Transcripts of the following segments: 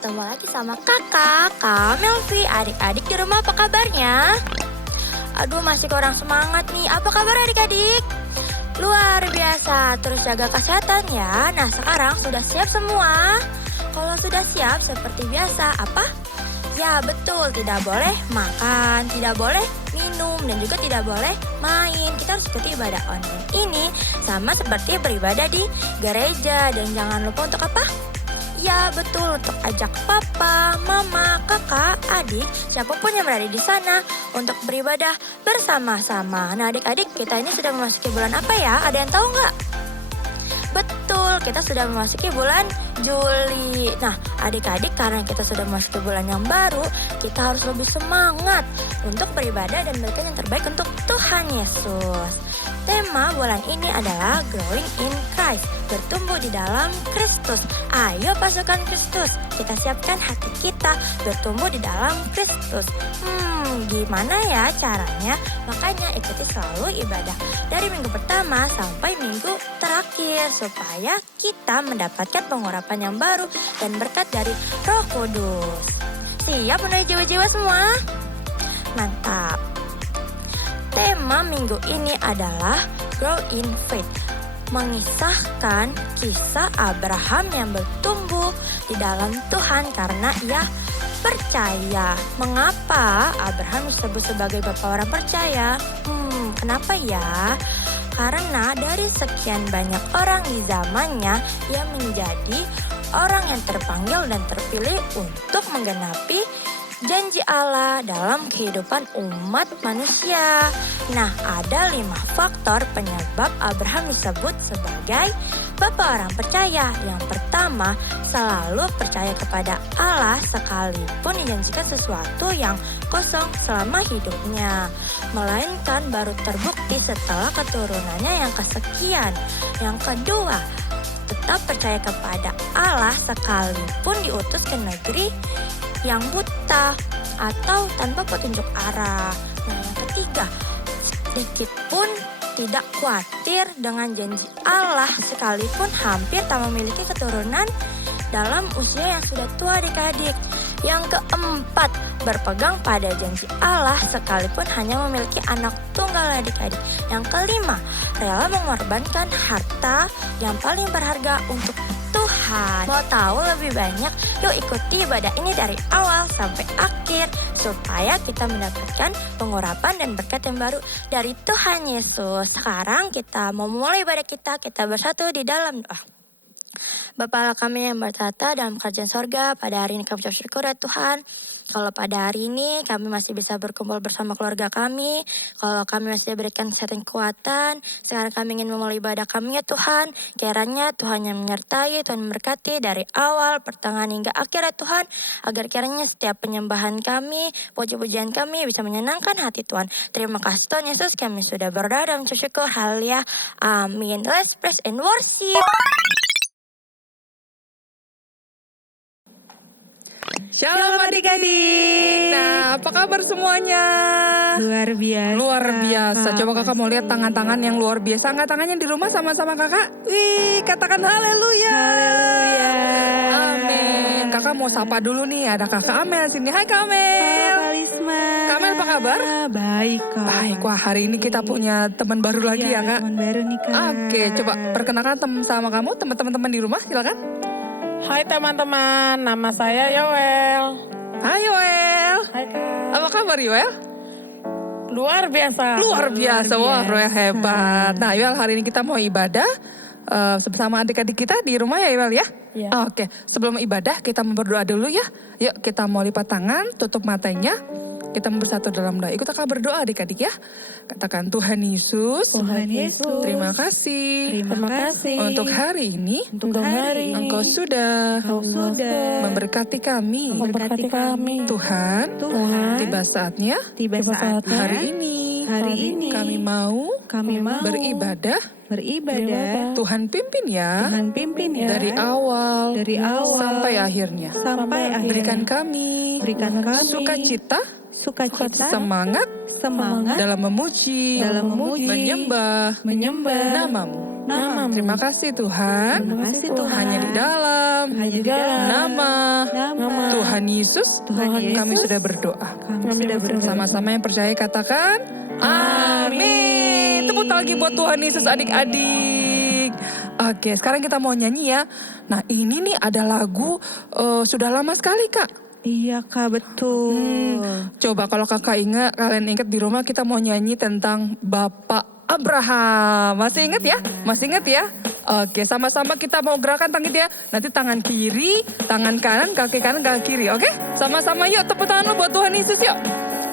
ketemu lagi sama kakak, Kak Melvi. Adik-adik di rumah apa kabarnya? Aduh, masih kurang semangat nih. Apa kabar adik-adik? Luar biasa, terus jaga kesehatan ya. Nah, sekarang sudah siap semua? Kalau sudah siap, seperti biasa, apa? Ya betul, tidak boleh makan, tidak boleh minum, dan juga tidak boleh main. Kita harus ikuti ibadah online ini sama seperti beribadah di gereja. Dan jangan lupa untuk apa? Ya betul, untuk ajak papa, mama, kakak, adik, siapapun yang berada di sana untuk beribadah bersama-sama. Nah adik-adik, kita ini sudah memasuki bulan apa ya? Ada yang tahu nggak? Betul, kita sudah memasuki bulan Juli. Nah adik-adik, karena kita sudah memasuki bulan yang baru, kita harus lebih semangat untuk beribadah dan memberikan yang terbaik untuk Tuhan Yesus. Tema bulan ini adalah Growing in Christ, bertumbuh di dalam Kristus. Ayo pasukan Kristus, kita siapkan hati kita bertumbuh di dalam Kristus. Gimana ya caranya? Makanya ikuti selalu ibadah dari minggu pertama sampai minggu terakhir supaya kita mendapatkan pengurapan yang baru dan berkat dari Roh Kudus. Siap menuju jiwa-jiwa semua? Mantap. Tema minggu ini adalah Grow in Faith, mengisahkan kisah Abraham yang bertumbuh di dalam Tuhan karena ia percaya. Mengapa Abraham disebut sebagai bapak orang percaya? Kenapa ya? Karena dari sekian banyak orang di zamannya, ia menjadi orang yang terpanggil dan terpilih untuk menggenapi janji Allah dalam kehidupan umat manusia. Nah, ada 5 faktor penyebab Abraham disebut sebagai bapak orang percaya. Yang pertama, selalu percaya kepada Allah sekalipun dijanjikan sesuatu yang kosong selama hidupnya, melainkan baru terbukti setelah keturunannya yang kesekian. Yang kedua, tetap percaya kepada Allah sekalipun diutus ke negeri yang buta atau tanpa petunjuk arah. Nah, yang ketiga, sedikit pun tidak khawatir dengan janji Allah sekalipun hampir tak memiliki keturunan dalam usia yang sudah tua adik-adik. Yang keempat, berpegang pada janji Allah sekalipun hanya memiliki anak tunggal adik-adik. Yang kelima, rela mengorbankan harta yang paling berharga untuk Tuhan. Mau tahu lebih banyak? Yuk ikuti ibadah ini dari awal sampai akhir supaya kita mendapatkan pengurapan dan berkat yang baru dari Tuhan Yesus. Sekarang kita mau mulai ibadah kita bersatu di dalam doa. Bapa Allah kami yang bertata dalam kerajaan sorga, pada hari ini kami ucap syukur ya Tuhan. Kalau pada hari ini kami masih bisa berkumpul bersama keluarga kami, kalau kami masih diberikan kesehatan kekuatan, sekarang kami ingin memulai ibadah kami ya Tuhan. Kiranya Tuhan yang menyertai, Tuhan memberkati dari awal, pertengahan hingga akhir ya Tuhan. Agar kiranya setiap penyembahan kami, puji-pujian kami bisa menyenangkan hati Tuhan. Terima kasih Tuhan Yesus, kami sudah berdoa dan mengucap syukur. Haleluya, amin. Let's praise and worship. Shalom adik-adik. Nah, apa kabar semuanya? Luar biasa. Luar biasa. Coba kakak mau lihat tangan-tangan yang luar biasa. Angkat tangannya di rumah sama-sama kakak. Wih, katakan haleluya. Haleluya. Amin. Kakak mau sapa dulu nih. Ada kakak Amel sini. Hai Kak Amel. Kak Lisma. Kak Amel apa kabar? Baik kak. Baik. Wah, hari ini kita punya teman baru lagi ya kak. Teman baru nih kak. Oke, coba perkenalkan sama kamu, teman-teman di rumah. Silakan. Hai teman-teman, nama saya Yoel. Hai Yoel. Hai Kak. Apa kabar Yoel? Luar biasa. Luar biasa, wah Yoel hebat. Nah Yoel, hari ini kita mau ibadah bersama adik-adik kita di rumah ya Yoel ya? Iya. Oke, sebelum ibadah kita mau berdoa dulu ya. Yuk kita mau lipat tangan, tutup matanya. Kita mau bersatu dalam doa. Ikut kakak berdoa adik-adik ya. Katakan Tuhan Yesus. Tuhan Yesus. Terima kasih. Terima kasih. Untuk hari ini. Untuk hari ini. Engkau sudah memberkati kami. Memberkati kami. Tuhan. Tiba saatnya. Tiba saatnya. Hari ini. Kami mau. Beribadah. Tuhan pimpin ya. Tuhan pimpin ya. Dari awal. Sampai akhirnya. Berikan kami. Sukacita. Semangat. Dalam memuji. Menyembah. Namamu. namamu. Terima kasih Tuhan. Terima kasih Tuhan. Hanya di dalam Hanya di dalam nama nama Tuhan Yesus, kami sudah berdoa. kami sudah berdoa. Sama-sama yang percaya katakan amin. Tepuk tangan lagi buat Tuhan Yesus adik-adik. Oke, sekarang kita mau nyanyi ya. Nah ini nih ada lagu sudah lama sekali Kak. Iya Kak, betul. Coba kalau kakak ingat, kalian ingat di rumah kita mau nyanyi tentang Bapak Abraham. Masih ingat ya? Masih ingat ya? Oke, sama-sama kita mau gerakan tangan dia. Nanti tangan kiri, tangan kanan, kaki kiri. Oke? Sama-sama yuk, tepuk tangan lu buat Tuhan Yesus yuk.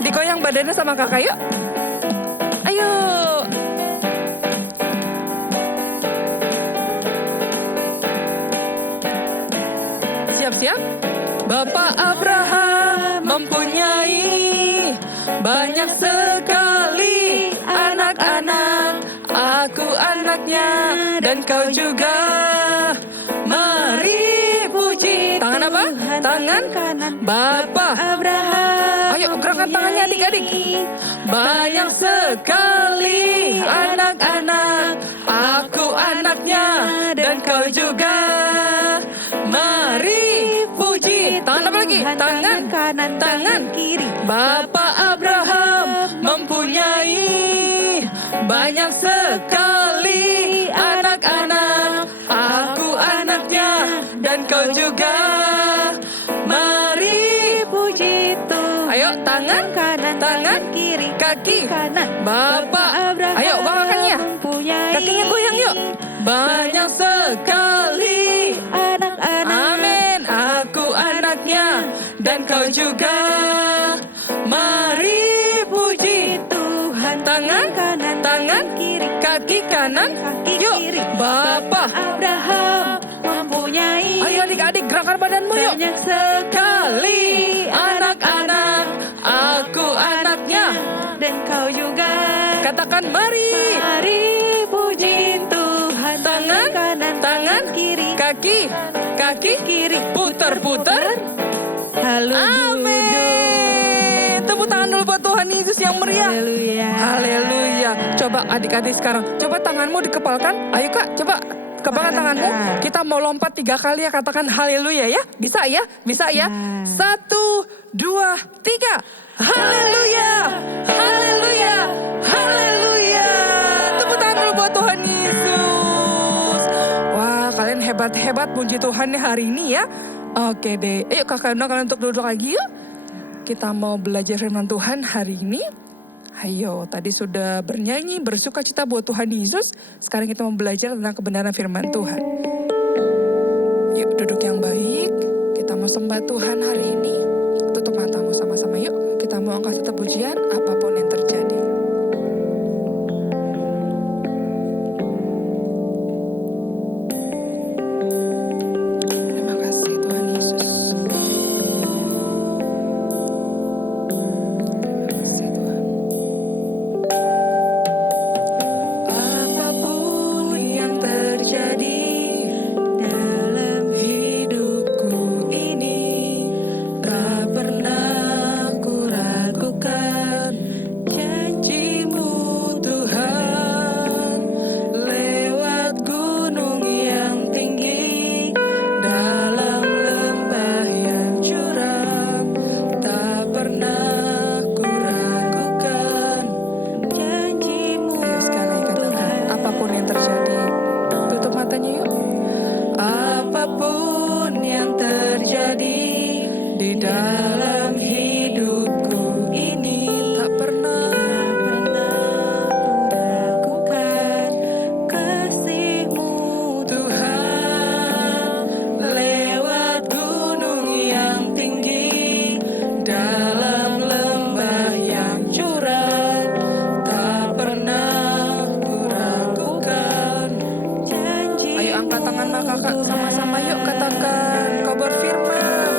Digoyang badannya sama kakak yuk. Ayo. Siap-siap. Bapak Abraham mempunyai banyak sekali anak-anak. Aku anaknya dan kau juga. Mari puji. Tangan apa? Tangan kanan Bapak. Abraham. Ayo gerakan tangannya adik-adik. Banyak sekali anak-anak. Aku anaknya dan kau juga. Mari puji. Tangan apa lagi? Tangan kanan, tangan kiri. Bapak Abraham mempunyai banyak sekali anak-anak. Aku anaknya dan kau juga. Mari Puji Tuhan. ayo tangan Kanan, tangan kiri. kaki Kanan. Bapak. Abraham Ayo bangkakannya. mempunyai Kakinya goyang yuk. Banyak sekali. anak-anak. Amin. Aku anaknya dan kau juga. Mari puji Tuhan. tangan tangan kiri. kaki kanan. Kaki Yuk kiri. Bapak. Abraham mempunyai Ayo adik-adik gerakan badanmu yuk. banyak sekali Kali anak-anak. Aku anaknya. dan kau juga. Katakan mari. Mari puji Tuhan. Tangan, kanan, tangan, kiri. Kaki Kiri. putar-putar. Halo. Amin. Tepuk tangan dulu buat Tuhan Yesus yang meriah. Haleluya. Haleluya. Coba adik-adik sekarang. Coba tanganmu dikepalkan. Ayo Kak, coba kepalkan tanganmu. Kita mau lompat 3 kali ya. Katakan haleluya ya. Bisa ya? Bisa ya? 1, 2, 3. Haleluya. Haleluya. Haleluya. Tepuk tangan dulu buat Tuhan Yesus. Wah, kalian hebat-hebat puji Tuhan nih hari ini ya. Oke deh. Ayo kakak kalian untuk duduk lagi yuk. Kita mau belajar firman Tuhan hari ini. Ayo, tadi sudah bernyanyi, bersuka cita buat Tuhan Yesus. Sekarang kita mau belajar tentang kebenaran firman Tuhan. Yuk duduk yang baik. Kita mau sembah Tuhan hari ini. Tutup matamu sama-sama yuk. Kita mau angkat satu pujian apapun yang terjadi. Terima kasih Tuhan Yesus. Terima kasih Tuhan. Apapun yang terjadi dalam hidupku ini, tak pernah ku ragukan janji-Mu Tuhan. Lewat gunung yang tinggi, dalam lembah yang curam, tak pernah ku ragukan janji-Mu. Ayo sekali katakan, apapun yang terjadi. Tutup matanya yuk. Apapun yang terjadi di dalam hidupku ini, tak pernah Lakukan kasih-Mu Tuhan. Lewat gunung yang tinggi, dalam lembah yang curam, tak pernah ku ragukan janji. Ayo angkat tangan kakak sama-sama yuk katakan. Kau berfirman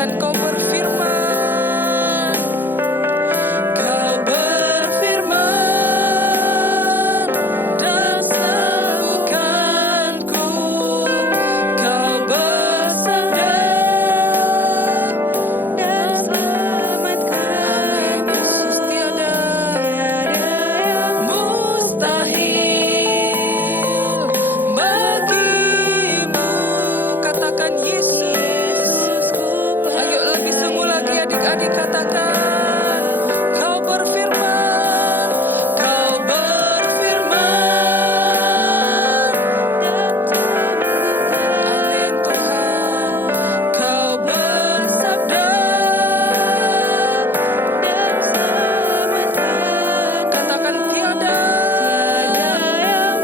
Katakan kau berfirman. Kau berfirman dan sembuhkanku. Kau bersabda dan selamatkan. Yesus tiada mustahil bagimu. Katakan Yesus. Ayo lebih sungguh lagi adik-adik katakan. Kau berfirman. Kau berfirman. Amin Tuhan. Kau bersabda Dan selamatkan. katakan tiada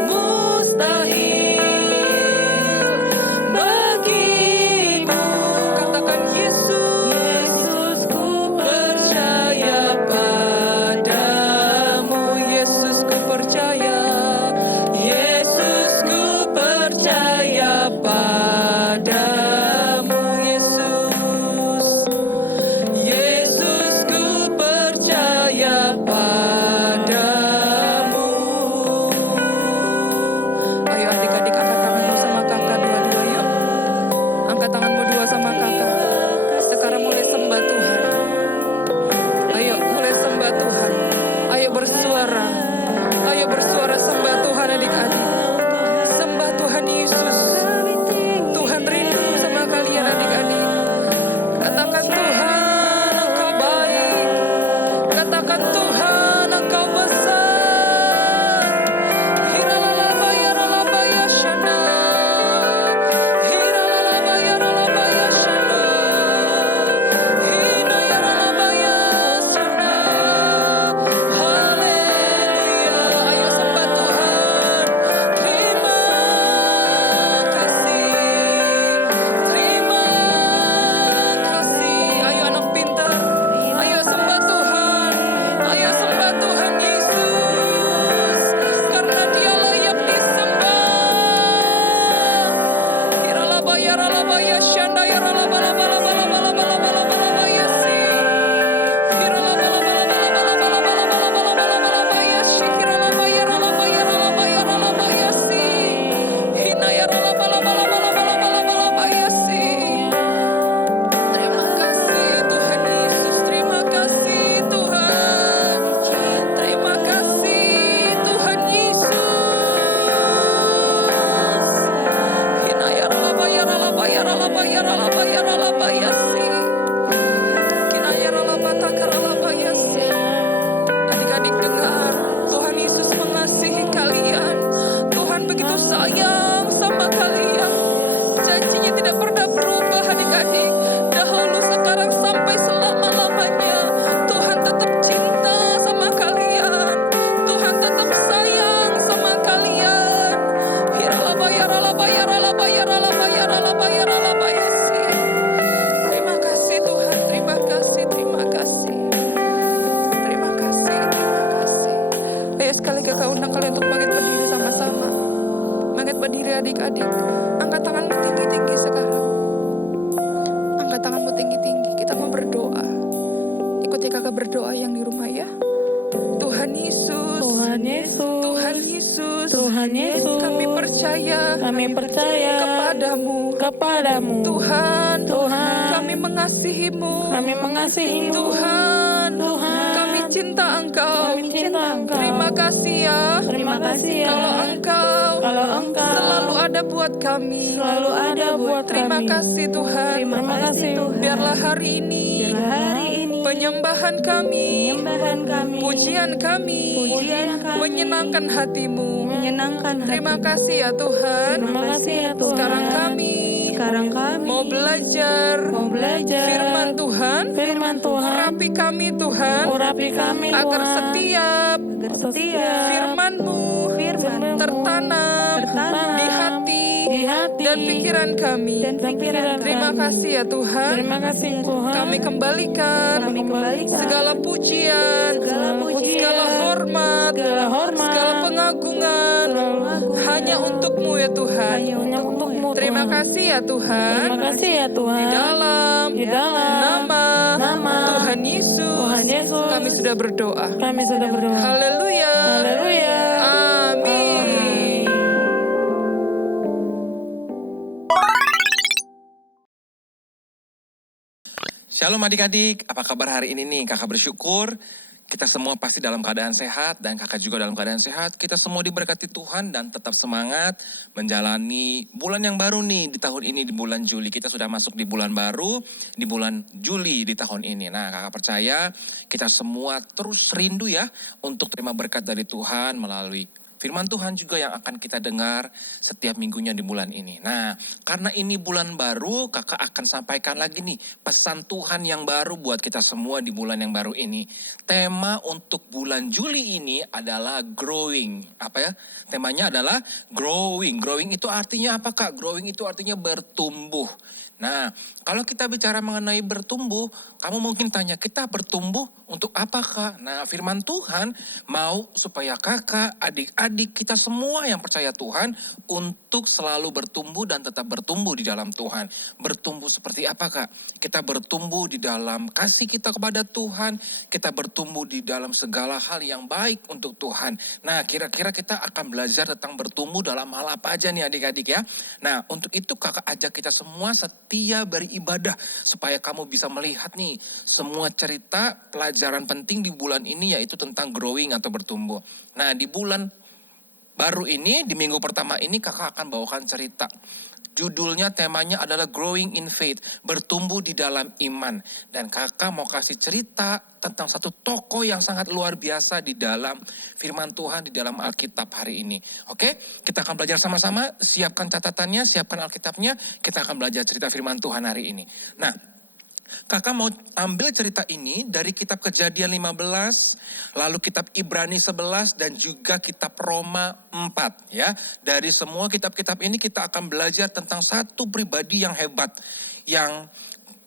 mustahil bagimu. Katakan Yesus. Yesus ku Percaya padamu, Yesus ku percaya. Yesus ku percaya padamu, Yesus. Yesus ku percaya padamu. Ayo adik-adik angkat tanganmu sama kakak dua-dua yuk. Angkat tanganmu dua sama kakak. Sekarang mulai sembah Tuhan. Ayo mulai sembah Tuhan. Ayo bersuara. Ayo bersuara sembah Tuhan adik-adik. Sembah Tuhan Yesus. Tuhan rindu sama kalian adik-adik. Katakan Tuhan Engkau baik. Katakan Tuhan Engkau besar. Hiralalabaya ralabaya shana. Hiralalabaya ralabaya shana. Hinaya ralabaya shana. Haleluya. Ayo sembah Tuhan. Terima kasih. Terima kasih. Ayo anak pintar. Ayo sembah Tuhan. Ayo sembah Tuhan Yesus. Karena Dia layak disembah. Hiralabaya ralabaya shanda ya ralabalabalabalabalabalabalabalabaya si. Hiralabalabalabalabalabalabalabalabaya si. Hiralabaya ralabaya ralabaya ralabaya si. Hinaya ralabalabalabalabalabalabaya si. Terima kasih Tuhan Yesus. Terima kasih Tuhan. Terima kasih Tuhan Yesus. Hinaya ralabaya ralabaya ralabaya ralabaya ralabaya si. Kinaya ralabata karalabaya si. Adik-adik dengar, Tuhan Yesus mengasihi kalian. Tuhan begitu sayang sama kalian. Janjinya tidak pernah berubah adik-adik. Dahulu, sekarang, sampai selama-lamanya. Tuhan tetap cinta sama kalian. Tuhan tetap sayang sama kalian. Hiralabaya ralabaya ralabaya ralabaya ralabaya ralabaya si. Terima kasih Tuhan, terima kasih, terima kasih. Terima kasih, terima kasih. Ayo sekali kakak undang kalian untuk bangkit berdiri sama-sama. Bangkit berdiri adik-adik. Angkat tanganmu tinggi-tinggi sekarang. Angkat tanganmu tinggi-tinggi. Kita mau berdoa. Ikuti kakak berdoa yang di rumah ya. Tuhan Yesus. Tuhan Yesus. Tuhan Yesus. Tuhan Yesus. Kami percaya. Kami percaya Kepadamu. kepadamu. Tuhan. Tuhan. Kami mengasihimu. Kami mengasihimu. Tuhan. Tuhan. Kami cinta Engkau. Kami cinta Engkau. Terima kasih ya. Terima kasih ya. Kalau Engkau selalu ada buat kami. Selalu ada buat Terima kami. kasih Tuhan. Terima kasih Tuhan. Biarlah hari ini Hari ini penyembahan kami, penyembahan kami, pujian kami, pujian kami menyenangkan hatimu. menyenangkan Terima hati. kasih ya Tuhan. Terima kasih ya Tuhan. Sekarang kami mau belajar firman Tuhan. Firman Tuhan. Urapi kami Tuhan. Urapi kami Agar Tuhan. setiap firman-Mu tertanam di hati dan pikiran kami. Terima kasih ya Tuhan. Terima kasih Tuhan. Kami kembalikan segala pujian, segala hormat, segala pengagungan hanya untuk-Mu ya Tuhan. Hanya untuk-Mu, Terima Tuhan. kasih ya Tuhan. Terima kasih ya Tuhan. Di dalam Di dalam sudah berdoa. Kami sudah berdoa. Haleluya. Haleluya. Amin. Shalom adik-adik, apa kabar hari ini nih? Kakak bersyukur kita semua pasti dalam keadaan sehat dan kakak juga dalam keadaan sehat. Kita semua diberkati Tuhan dan tetap semangat menjalani bulan yang baru nih di tahun ini, di bulan Juli. Kita sudah masuk di bulan baru, di bulan Juli di tahun ini. Nah, kakak percaya kita semua terus rindu ya untuk terima berkat dari Tuhan melalui firman Tuhan juga yang akan kita dengar setiap minggunya di bulan ini. Nah, karena ini bulan baru, kakak akan sampaikan lagi nih pesan Tuhan yang baru buat kita semua di bulan yang baru ini. Tema untuk bulan Juli ini adalah growing. Apa ya? Temanya adalah growing. Growing itu artinya apa Kak? Growing itu artinya bertumbuh. Nah, kalau kita bicara mengenai bertumbuh, kamu mungkin tanya, kita bertumbuh untuk apa Kak? Nah, firman Tuhan mau supaya kakak, adik-adik, kita semua yang percaya Tuhan untuk selalu bertumbuh dan tetap bertumbuh di dalam Tuhan. Bertumbuh seperti apa Kak? Kita bertumbuh di dalam kasih kita kepada Tuhan, kita bertumbuh di dalam segala hal yang baik untuk Tuhan. Nah, kira-kira kita akan belajar tentang bertumbuh dalam hal apa aja nih adik-adik ya. Nah, untuk itu kakak ajak kita semua setia beribadah supaya kamu bisa melihat nih semua cerita pelajaran penting di bulan ini yaitu tentang growing atau bertumbuh. Nah, di bulan baru ini, di minggu pertama ini kakak akan bawakan cerita. Judulnya, temanya adalah Growing in Faith, bertumbuh di dalam iman. Dan kakak mau kasih cerita tentang satu tokoh yang sangat luar biasa di dalam firman Tuhan, di dalam Alkitab hari ini. Oke, kita akan belajar sama-sama, siapkan catatannya, siapkan Alkitabnya, kita akan belajar cerita firman Tuhan hari ini. Nah, kakak mau ambil cerita ini dari kitab Kejadian 15, lalu kitab Ibrani 11, dan juga kitab Roma 4. Ya. Dari semua kitab-kitab ini kita akan belajar tentang satu pribadi yang hebat, yang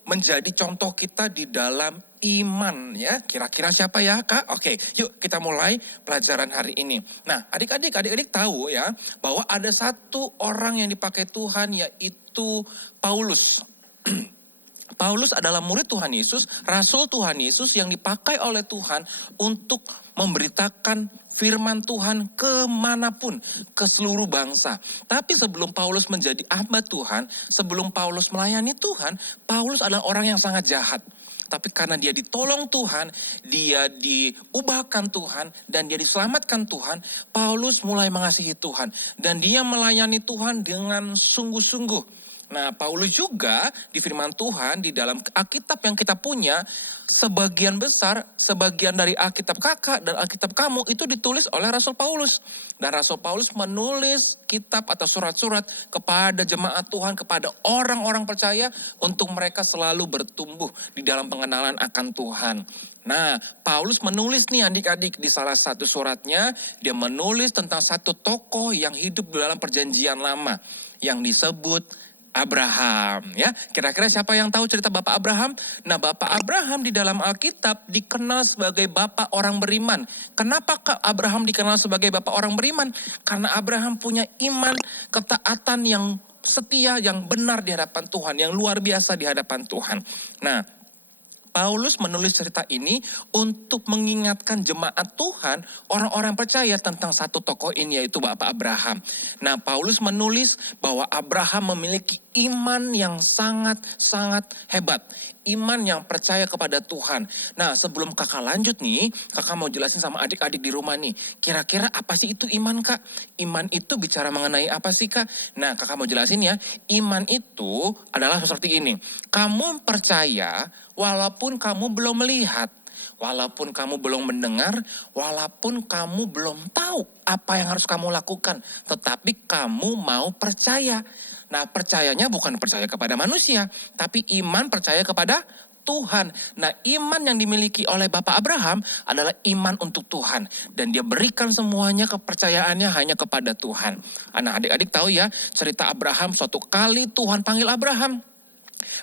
menjadi contoh kita di dalam iman ya. Kira-kira siapa ya Kak? Oke, yuk kita mulai pelajaran hari ini. Nah, adik-adik tahu ya, bahwa ada satu orang yang dipakai Tuhan yaitu Paulus. Paulus adalah murid Tuhan Yesus, rasul Tuhan Yesus yang dipakai oleh Tuhan untuk memberitakan firman Tuhan kemanapun, ke seluruh bangsa. Tapi sebelum Paulus menjadi hamba Tuhan, sebelum Paulus melayani Tuhan, Paulus adalah orang yang sangat jahat. Tapi karena dia ditolong Tuhan, dia diubahkan Tuhan, dan dia diselamatkan Tuhan, Paulus mulai mengasihi Tuhan. Dan dia melayani Tuhan dengan sungguh-sungguh. Nah, Paulus juga di firman Tuhan, di dalam Alkitab yang kita punya, sebagian besar, sebagian dari Alkitab kakak dan Alkitab kamu itu ditulis oleh Rasul Paulus. Dan Rasul Paulus menulis kitab atau surat-surat kepada jemaat Tuhan, kepada orang-orang percaya untuk mereka selalu bertumbuh di dalam pengenalan akan Tuhan. Nah, Paulus menulis nih adik-adik di salah satu suratnya, dia menulis tentang satu tokoh yang hidup di dalam perjanjian lama yang disebut Abraham ya. Kira-kira siapa yang tahu cerita Bapak Abraham? Nah, Bapak Abraham di dalam Alkitab dikenal sebagai Bapak orang beriman. Kenapa Kak Abraham dikenal sebagai Bapak orang beriman? Karena Abraham punya iman, ketaatan yang setia, yang benar di hadapan Tuhan, yang luar biasa di hadapan Tuhan. Nah, Paulus menulis cerita ini untuk mengingatkan jemaat Tuhan, orang-orang percaya tentang satu tokoh ini yaitu Bapak Abraham. Nah, Paulus menulis bahwa Abraham memiliki iman yang sangat-sangat hebat. Iman yang percaya kepada Tuhan. Nah, sebelum kakak lanjut nih, kakak mau jelasin sama adik-adik di rumah nih. Kira-kira apa sih itu iman Kak? Iman itu bicara mengenai apa sih Kak? Nah, kakak mau jelasin ya. Iman itu adalah seperti ini. Kamu percaya walaupun kamu belum melihat, walaupun kamu belum mendengar, walaupun kamu belum tahu apa yang harus kamu lakukan, tetapi kamu mau percaya. Nah, percayanya bukan percaya kepada manusia, tapi iman percaya kepada Tuhan. Nah, iman yang dimiliki oleh Bapak Abraham adalah iman untuk Tuhan. Dan dia berikan semuanya kepercayaannya hanya kepada Tuhan. Nah, adik-adik tahu ya, cerita Abraham, suatu kali Tuhan panggil Abraham.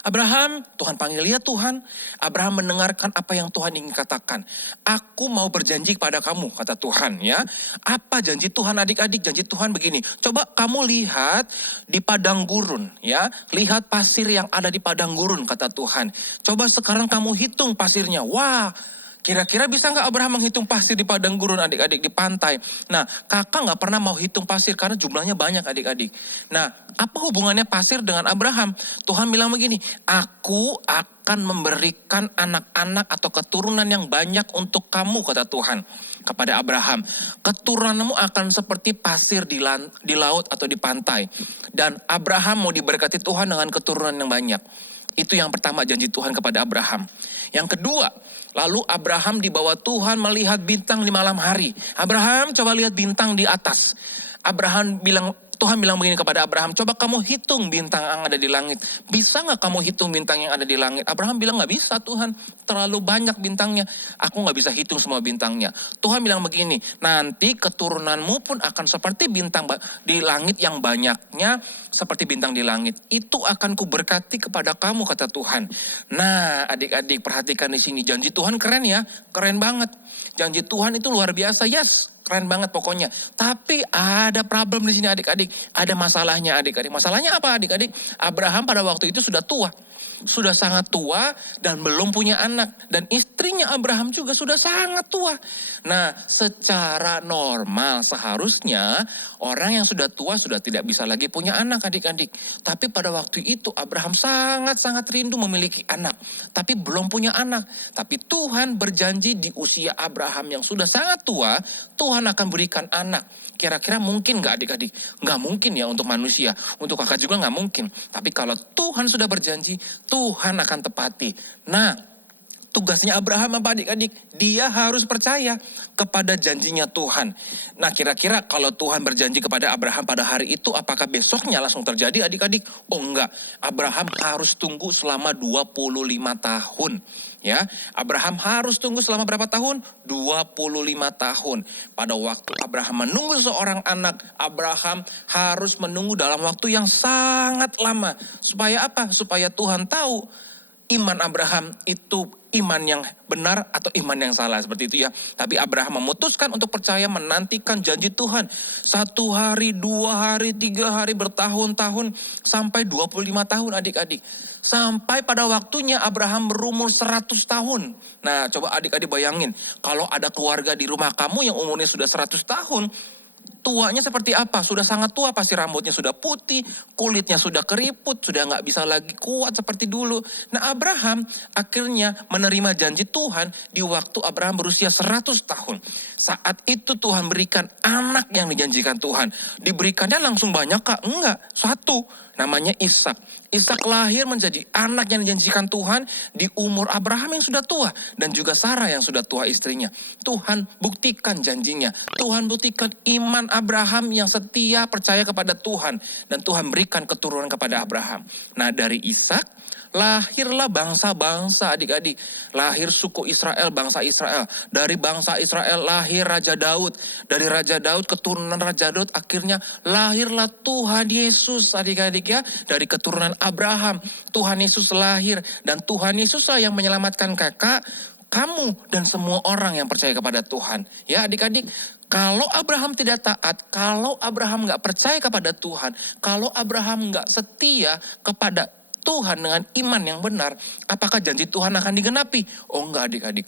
Abraham, Tuhan panggil ya Tuhan. Abraham mendengarkan apa yang Tuhan ingin katakan. Aku mau berjanji kepada kamu, kata Tuhan ya. Apa janji Tuhan adik-adik? Janji Tuhan begini. Coba kamu lihat di padang gurun ya. Lihat pasir yang ada di padang gurun, kata Tuhan. Coba sekarang kamu hitung pasirnya. Wah, Kira-kira bisa nggak Abraham menghitung pasir di padang gurun adik-adik di pantai? Nah, kakak nggak pernah mau hitung pasir karena jumlahnya banyak adik-adik. Nah, apa hubungannya pasir dengan Abraham? Tuhan bilang begini, aku akan memberikan anak-anak atau keturunan yang banyak untuk kamu, kata Tuhan kepada Abraham. Keturunanmu akan seperti pasir di laut atau di pantai. Dan Abraham mau diberkati Tuhan dengan keturunan yang banyak. Itu yang pertama, janji Tuhan kepada Abraham. Yang kedua, lalu Abraham dibawa Tuhan melihat bintang di malam hari. Abraham, coba lihat bintang di atas. Tuhan bilang begini kepada Abraham, coba kamu hitung bintang yang ada di langit. Bisa nggak kamu hitung bintang yang ada di langit? Abraham bilang, nggak bisa Tuhan, terlalu banyak bintangnya. Aku nggak bisa hitung semua bintangnya. Tuhan bilang begini, nanti keturunanmu pun akan seperti bintang di langit yang banyaknya seperti bintang di langit. Itu akan kuberkati kepada kamu, kata Tuhan. Nah, adik-adik perhatikan di sini, janji Tuhan keren ya, keren banget. Janji Tuhan itu luar biasa, yes. Keren banget pokoknya. Tapi ada problem di sini adik-adik. Ada masalahnya adik-adik. Masalahnya apa adik-adik? Abraham pada waktu itu sudah tua. Sudah sangat tua dan belum punya anak. Dan istrinya Abraham juga sudah sangat tua. Nah, secara normal seharusnya orang yang sudah tua sudah tidak bisa lagi punya anak adik-adik. Tapi pada waktu itu Abraham sangat-sangat rindu memiliki anak. Tapi belum punya anak. Tapi Tuhan berjanji di usia Abraham yang sudah sangat tua, Tuhan akan berikan anak. Kira-kira mungkin gak adik-adik? Gak mungkin ya untuk manusia. Untuk kakak juga gak mungkin. Tapi kalau Tuhan sudah berjanji, Tuhan akan tepati. Nah, tugasnya Abraham apa adik-adik? Dia harus percaya kepada janjinya Tuhan. Nah, kira-kira kalau Tuhan berjanji kepada Abraham pada hari itu, apakah besoknya langsung terjadi adik-adik? Oh enggak, Abraham harus tunggu selama 25 tahun. Ya, Abraham harus tunggu selama berapa tahun? 25 tahun. Pada waktu Abraham menunggu seorang anak, Abraham harus menunggu dalam waktu yang sangat lama. Supaya apa? Supaya Tuhan tahu iman Abraham itu iman yang benar atau iman yang salah, seperti itu ya. Tapi Abraham memutuskan untuk percaya, menantikan janji Tuhan. 1 hari, 2 hari, 3 hari, bertahun-tahun, sampai 25 tahun adik-adik. Sampai pada waktunya Abraham berumur 100 tahun. Nah, coba adik-adik bayangin, kalau ada keluarga di rumah kamu yang umurnya sudah 100 tahun, tuanya seperti apa? Sudah sangat tua, pasti rambutnya sudah putih, kulitnya sudah keriput, sudah nggak bisa lagi kuat seperti dulu. Nah, Abraham akhirnya menerima janji Tuhan di waktu Abraham berusia 100 tahun. Saat itu Tuhan berikan anak yang dijanjikan Tuhan. Diberikannya langsung banyak kak? Enggak, satu. Namanya Ishak. Ishak lahir menjadi anak yang dijanjikan Tuhan di umur Abraham yang sudah tua. Dan juga Sarah yang sudah tua istrinya. Tuhan buktikan janjinya. Tuhan buktikan iman Abraham yang setia percaya kepada Tuhan. Dan Tuhan berikan keturunan kepada Abraham. Nah, dari Ishak lahirlah bangsa-bangsa adik-adik. Lahir suku Israel, bangsa Israel. Dari bangsa Israel lahir Raja Daud. Dari Raja Daud, keturunan Raja Daud, akhirnya lahirlah Tuhan Yesus adik-adik ya. Dari keturunan Abraham, Tuhan Yesus lahir. Dan Tuhan Yesuslah yang menyelamatkan kakak, kamu dan semua orang yang percaya kepada Tuhan. Ya adik-adik, kalau Abraham tidak taat, kalau Abraham gak percaya kepada Tuhan, kalau Abraham gak setia kepada Tuhan dengan iman yang benar, apakah janji Tuhan akan digenapi? Oh enggak adik-adik.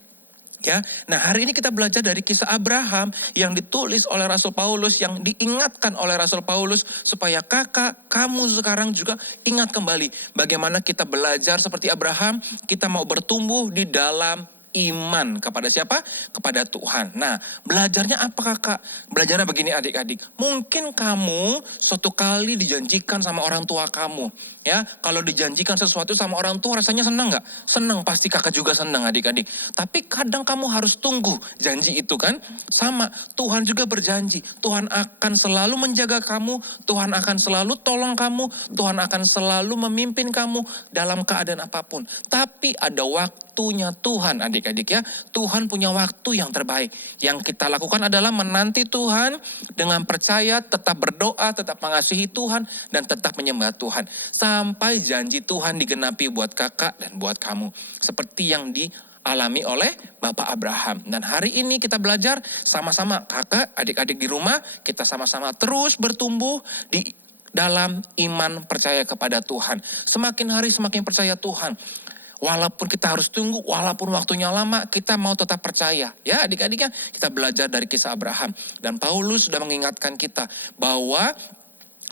Ya, nah hari ini kita belajar dari kisah Abraham yang ditulis oleh Rasul Paulus, yang diingatkan oleh Rasul Paulus supaya kakak, kamu sekarang juga ingat kembali bagaimana kita belajar seperti Abraham, kita mau bertumbuh di dalam iman kepada siapa? Kepada Tuhan. Nah, belajarnya apa kakak? Belajarnya begini adik-adik. Mungkin kamu suatu kali dijanjikan sama orang tua kamu. Ya, kalau dijanjikan sesuatu sama orang tua rasanya senang gak? Senang, pasti kakak juga senang adik-adik. Tapi kadang kamu harus tunggu janji itu kan? Sama, Tuhan juga berjanji. Tuhan akan selalu menjaga kamu. Tuhan akan selalu tolong kamu. Tuhan akan selalu memimpin kamu dalam keadaan apapun. Tapi ada waktunya Tuhan adik-adik ya. Tuhan punya waktu yang terbaik. Yang kita lakukan adalah menanti Tuhan dengan percaya, tetap berdoa, tetap mengasihi Tuhan, dan tetap menyembah Tuhan. Sampai janji Tuhan digenapi buat kakak dan buat kamu. Seperti yang dialami oleh Bapak Abraham. Dan hari ini kita belajar sama-sama kakak, adik-adik di rumah, kita sama-sama terus bertumbuh di dalam iman percaya kepada Tuhan. Semakin hari semakin percaya Tuhan. Walaupun kita harus tunggu, walaupun waktunya lama, kita mau tetap percaya. Ya adik-adik ya, kita belajar dari kisah Abraham. Dan Paulus sudah mengingatkan kita bahwa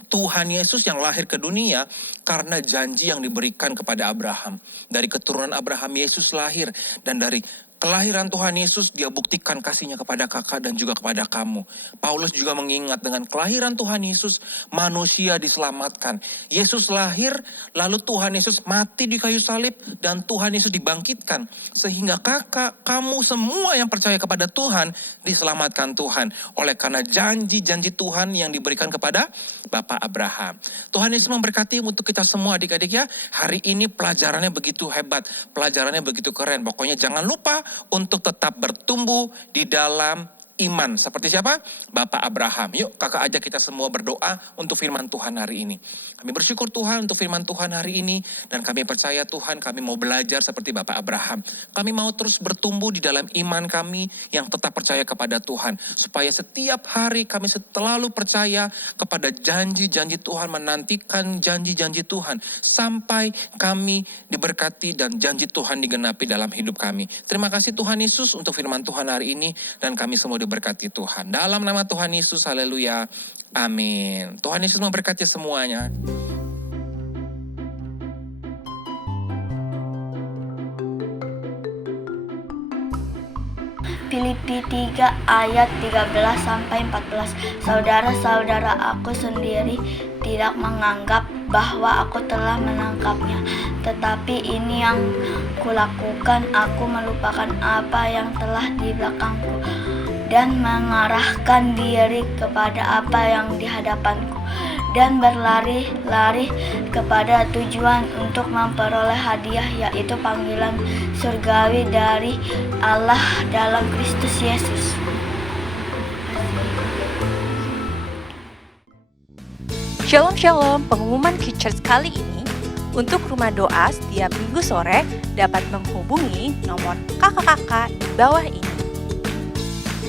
Tuhan Yesus yang lahir ke dunia karena janji yang diberikan kepada Abraham. Dari keturunan Abraham Yesus lahir, dan dari kelahiran Tuhan Yesus dia buktikan kasihnya kepada kakak dan juga kepada kamu. Paulus juga mengingat dengan kelahiran Tuhan Yesus manusia diselamatkan. Yesus lahir lalu Tuhan Yesus mati di kayu salib dan Tuhan Yesus dibangkitkan. Sehingga kakak, kamu semua yang percaya kepada Tuhan diselamatkan Tuhan. Oleh karena janji-janji Tuhan yang diberikan kepada Bapak Abraham. Tuhan Yesus memberkati untuk kita semua adik-adik ya. Hari ini pelajarannya begitu hebat. Pelajarannya begitu keren. Pokoknya jangan lupa untuk tetap bertumbuh di dalam iman. Seperti siapa? Bapak Abraham. Yuk kakak ajak kita semua berdoa untuk firman Tuhan hari ini. Kami bersyukur Tuhan untuk firman Tuhan hari ini. Dan kami percaya Tuhan kami mau belajar seperti Bapak Abraham. Kami mau terus bertumbuh di dalam iman kami yang tetap percaya kepada Tuhan. Supaya setiap hari kami selalu percaya kepada janji-janji Tuhan. Menantikan janji-janji Tuhan. Sampai kami diberkati dan janji Tuhan digenapi dalam hidup kami. Terima kasih Tuhan Yesus untuk firman Tuhan hari ini. Dan kami semua diberkati Tuhan. Dalam nama Tuhan Yesus, haleluya. Amin. Tuhan Yesus memberkati semuanya. Filipi 3 ayat 13-14. Saudara-saudara, aku sendiri tidak menganggap bahwa aku telah menangkapnya. Tetapi ini yang kulakukan, aku melupakan apa yang telah di belakangku dan mengarahkan diri kepada apa yang di hadapanku, dan berlari-lari kepada tujuan untuk memperoleh hadiah, yaitu panggilan surgawi dari Allah dalam Kristus Yesus. Shalom Shalom, pengumuman Kitchers kali ini untuk rumah doa setiap minggu sore dapat menghubungi nomor kakak-kakak di bawah ini.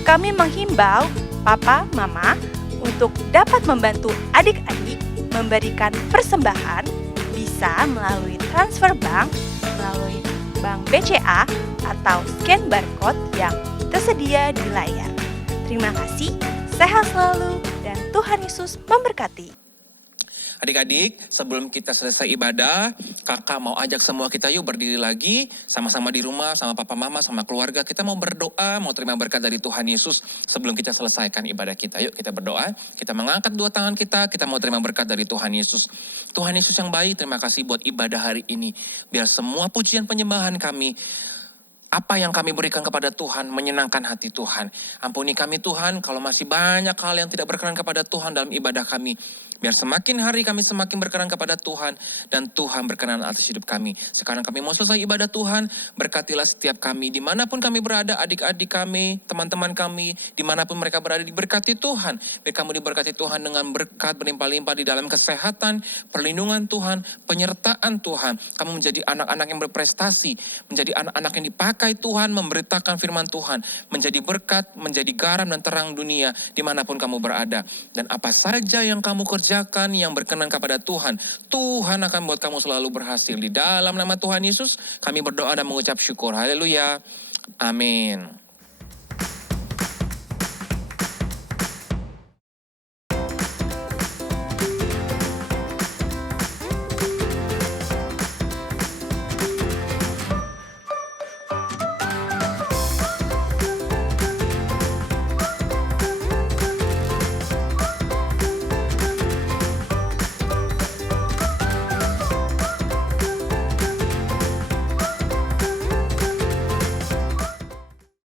Kami menghimbau papa, mama untuk dapat membantu adik-adik memberikan persembahan bisa melalui transfer bank, melalui bank BCA atau scan barcode yang tersedia di layar. Terima kasih, sehat selalu dan Tuhan Yesus memberkati. Adik-adik, sebelum kita selesai ibadah, kakak mau ajak semua kita yuk berdiri lagi, sama-sama di rumah, sama papa mama, sama keluarga. Kita mau berdoa, mau terima berkat dari Tuhan Yesus sebelum kita selesaikan ibadah kita. Yuk kita berdoa, kita mengangkat dua tangan kita mau terima berkat dari Tuhan Yesus. Tuhan Yesus yang baik, terima kasih buat ibadah hari ini. Biar semua pujian penyembahan kami, apa yang kami berikan kepada Tuhan menyenangkan hati Tuhan. Ampuni kami Tuhan kalau masih banyak hal yang tidak berkenan kepada Tuhan dalam ibadah kami. Biar semakin hari kami semakin berkenan kepada Tuhan dan Tuhan berkenan atas hidup kami. Sekarang kami mau selesai ibadah Tuhan, berkatilah setiap kami dimanapun kami berada, adik-adik kami, teman-teman kami, dimanapun mereka berada diberkati Tuhan. Biar kamu diberkati Tuhan dengan berkat berlimpah-limpah di dalam kesehatan, perlindungan Tuhan, penyertaan Tuhan. Kamu menjadi anak-anak yang berprestasi, menjadi anak-anak yang dipakai Tuhan, memberitakan firman Tuhan, menjadi berkat, menjadi garam dan terang dunia dimanapun kamu berada. Dan apa saja yang kamu kerjakan yang berkenan kepada Tuhan, Tuhan akan buat kamu selalu berhasil. Di dalam nama Tuhan Yesus, kami berdoa dan mengucap syukur. Haleluya. Amin.